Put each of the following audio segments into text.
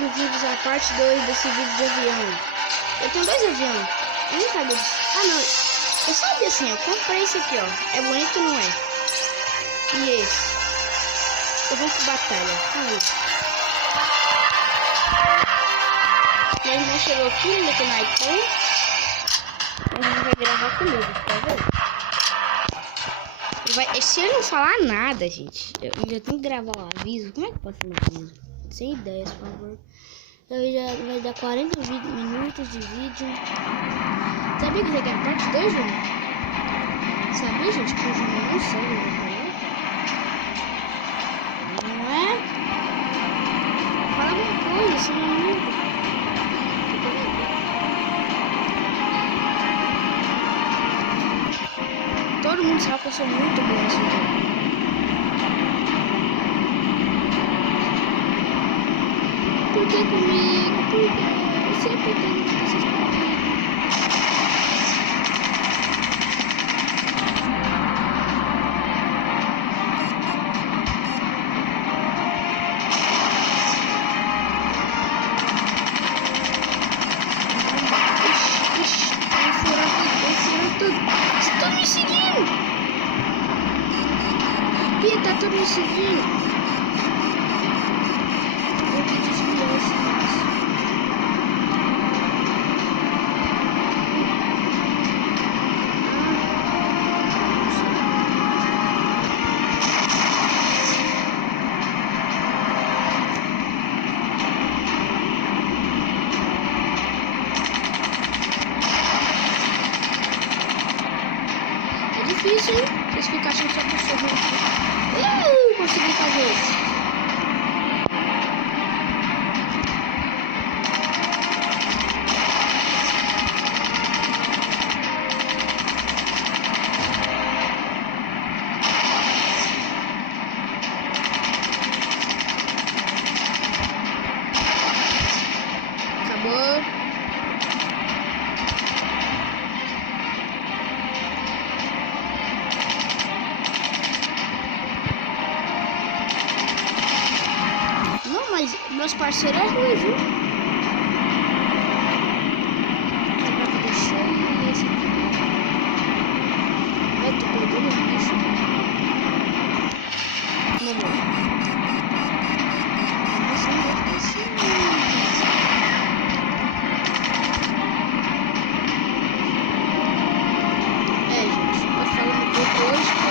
bem-vindos à parte 2 desse vídeo de avião. Eu tenho 2 aviões. Eu nem sabia disso. Ah, não. Eu sabia assim, eu comprei esse aqui, ó. É bonito ou não é? E esse? Eu vou pro batalha. Meu irmão chegou aqui, ele tem no iPhone. Meu irmão vai gravar comigo, tá vendo? Se ele não falar nada, gente, eu já tenho que gravar um aviso. Como é que pode ser um aviso? Sem ideias, por favor. Eu já vai dar 40 minutos de vídeo. Sabia que isso aqui é a parte 2, João? Sabia, gente, que o João não sabe no canal? Não é? Fala alguma coisa, seu amigo. Todo mundo sabe que eu sou muito bom nesse jogo. Por que comigo? Por que? Você pretende que vocês comigo? Estão me seguindo! Pia, tá tudo me seguindo! Eu que desviar esse negócio. É difícil, hein? Vocês ficam achando só que eu sou ruim. Consegui fazer isso. Acabou. Não, mas meus parceiros é ruim, viu? Dá pra deixar esse aqui. Ai, tô perdendo o bicho. Morreu. Nossa, não vai ficar assim. Gente, tô falando um pouco hoje que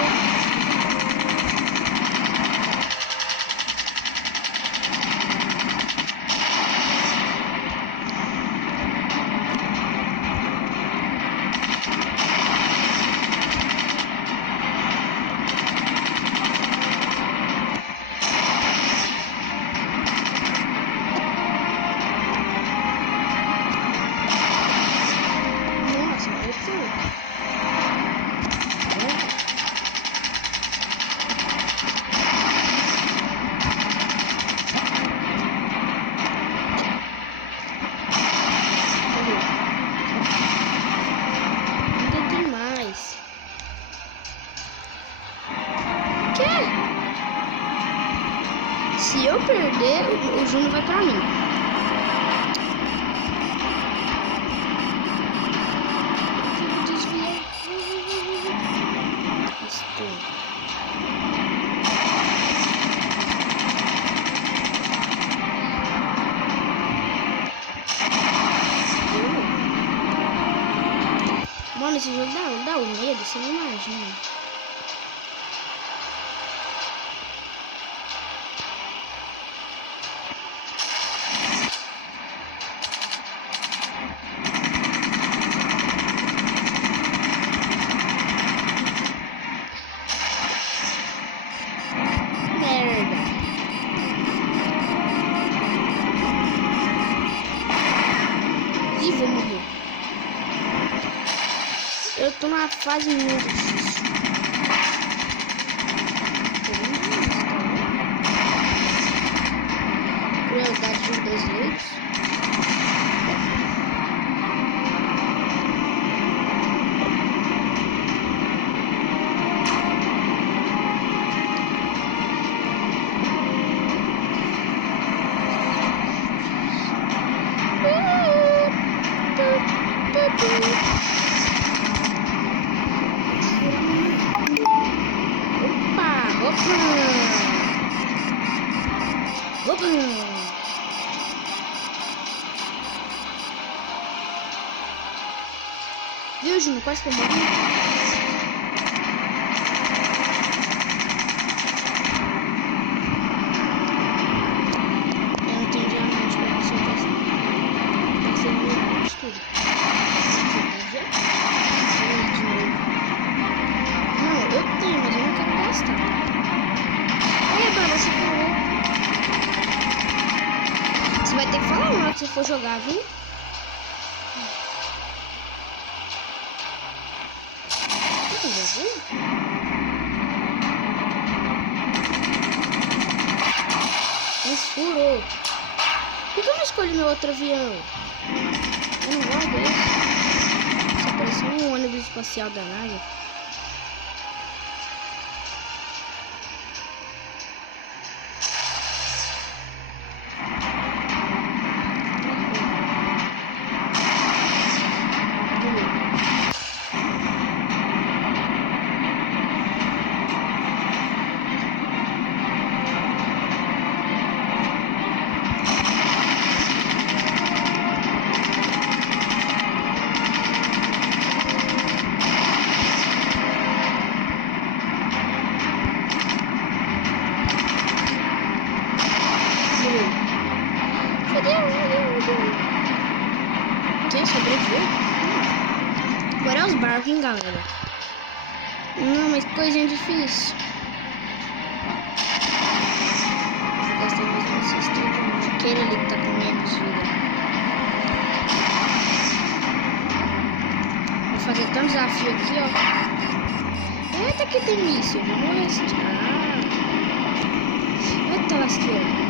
se eu perder, o Júnior vai pra mim. Desviar. Estou. Mano, esse jogo dá um medo, você não imagina. Ih, vou morrer. Eu tô numa fase muito difícil. Crueldade dos brasileiros. Viu, Júnior? Quase que eu morri. Eu não tenho diamante pra você passar. Tem que ser meu estudo. Não, eu tenho, mas eu não quero gastar. Eba, você falou. Você vai ter que falar na hora que você for jogar, viu? Me furou. Por que eu não escolhi meu outro avião? Eu não gosto desse. Só parece um ônibus espacial da NASA. Quem sobreviveu? Agora é os barcos, hein, galera? Não, mas coisinha difícil. Vou gastar mais uma cesta. Aquele ali que tá com menos vida. Vou fazer tanto desafio aqui, ó. Eita, que tem míssil. Vou morrer assim. Eita, lasqueira.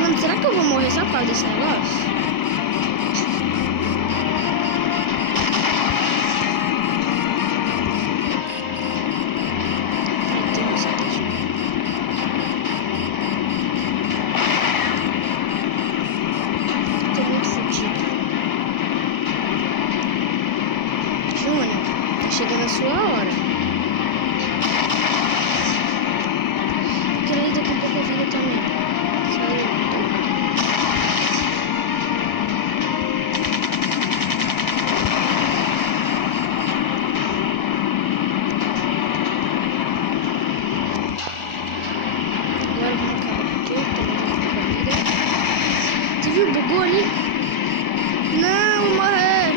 Mano, será que eu vou morrer só por causa desse negócio? Tô muito fodido. Júnior, tá chegando a sua hora. Aquele ali daqui a pouco a vida também. Saiu. Bugou ali. Não, vou morrer.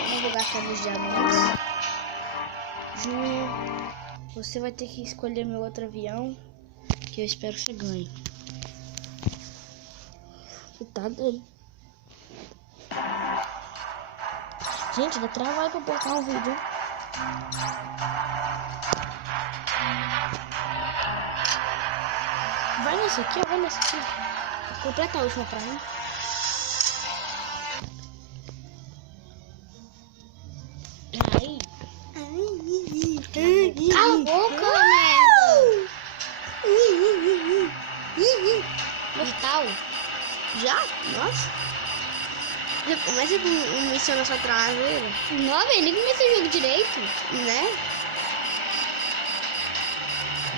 Eu não vou gastar meus diamantes. Júnior, você vai ter que escolher meu outro avião, que eu espero que você ganhe. Coitado dele. Gente, dá trabalho pra botar um vídeo. Vai nesse aqui, ó, vai nesse aqui. Completa a última pra mim. Aí. Cala a boca, merda. Mortal. Já? Nossa. Já começa com missão na sua traseira. Não, velho, nem começa o jogo direito. Né?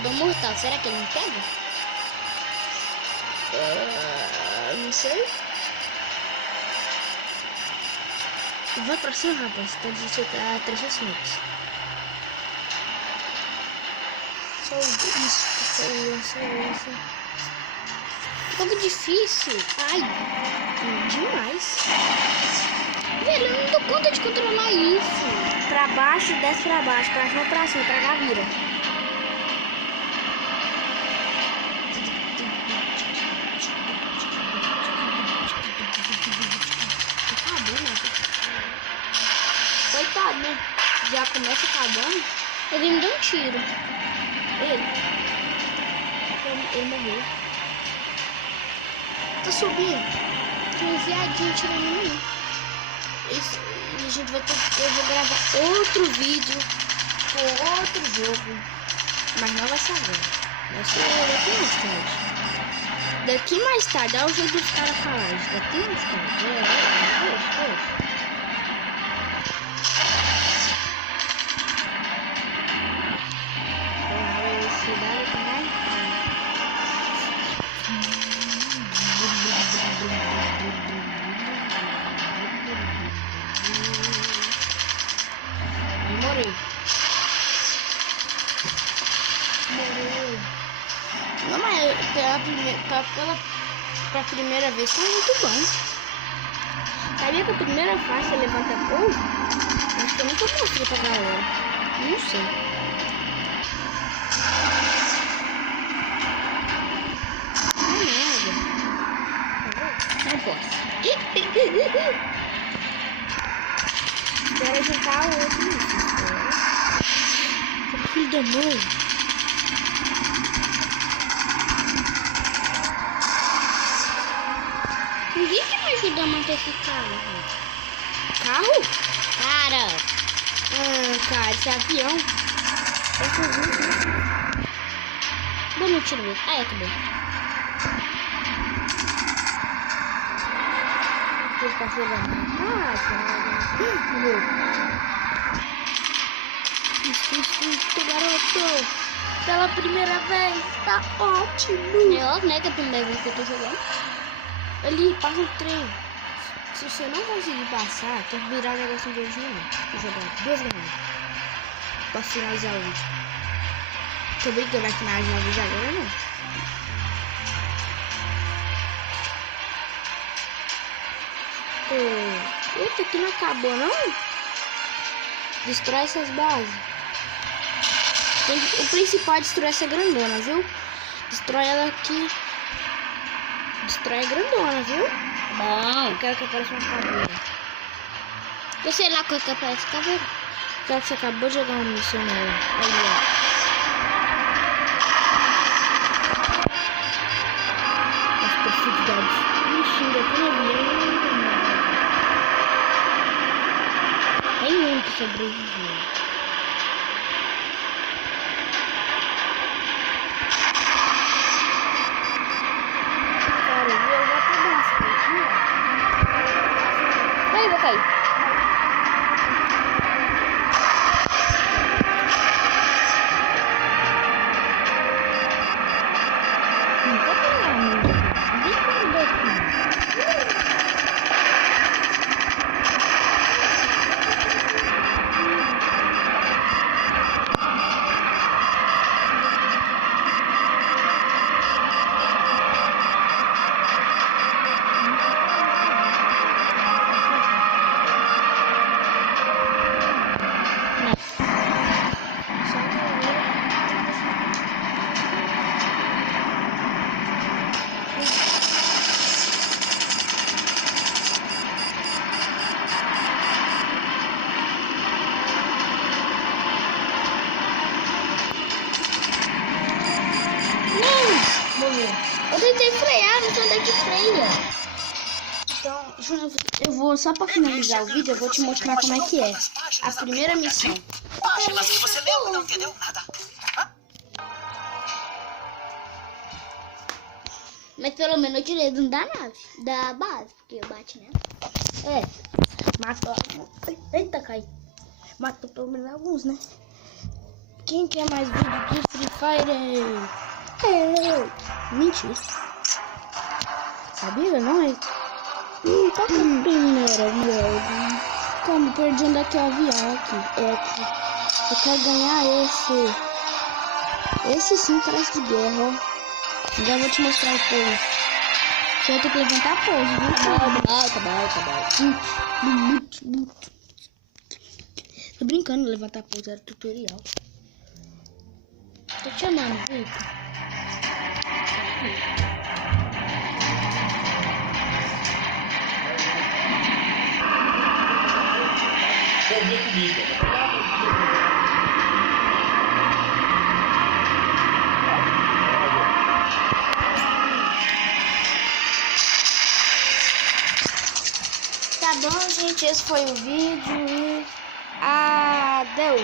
Do mortal, será que ele me pega? Não sei. Vai pra cima, rapaz. Tá de 300 metros. Só isso. Um pouco difícil. Ai, demais. Velho, eu não dou conta de controlar isso. Pra baixo, desce pra baixo. Pra cima, pra gavira. Coitado, né? Já começa acabando. Ele me deu um tiro. Ele morreu. Tô subindo. Tem um viadinho tirando em mim. Isso, a gente vai ter. Eu vou gravar outro vídeo com outro jogo. Mas não vai ser agora. Vai ser daqui mais tarde. Daqui mais tarde. Olha o jeito dos caras falarem. Daqui mais tarde. Morreu. Morreu. Não, mas pra primeira vez tá muito bom. Sabia que a primeira fase é levanta pouso? Acho que eu nunca mostrei pra galera. Não sei. Não é nada. Não posso. Espera juntar o outro. Que filho da mãe. Ninguém que me ajuda a manter esse carro. Carro? Cara. Cara, esse avião. Dá um tiro nele. Ah, é, tá bom. Vocês passam da Isso, garoto. Pela primeira vez. Tá ótimo. É, né, que é a primeira vez que eu tô jogando. Ali, passa um trem. Se você não conseguir passar, tem que virar o negócio de hoje não. Vou jogar 2 granadas. Pra finalizar o vídeo. Tô brincando, vai finalizar o vídeo agora não. Eita, aqui não acabou não? Destrói essas bases. O principal é destruir essa grandona, viu? Destrói ela aqui. Destrói a grandona, viu? Bom. Eu quero que apareça uma caveira. Eu sei lá qual que aparece caveira. Quero que você acabou de jogar uma missão nela. Ali, ó. As profundidades. Ixi, ainda tem um avião. Tem um que sobreviveu. Ai, vou cair. Não tá pegando. Vem com dois filhos. Eu tentei frear, não sei onde é que freia. Então, Júnior, eu vou, só pra finalizar o vídeo, eu vou te mostrar como é que é a primeira missão. Páginas que você leu e não entendeu nada. Mas pelo menos eu tirei dentro da nave, da base, porque eu bati nela. Matou. Eita, cai. Matou pelo menos alguns, né? Quem quer mais vídeo de Free Fire? Mentira. Sabia, não é? Qual que é a primeira, meu? Como? Perdi onde é que é o avião aqui. É aqui. Eu quero ganhar esse. Esse sim parece de guerra, ó. Já vou te mostrar o pouso. Você vai ter que levantar pouso, viu? Tá bom. Tô brincando, levantar pouso era tutorial. Tô te chamando, Vitor. Tá bom, gente, esse foi o vídeo e adeus.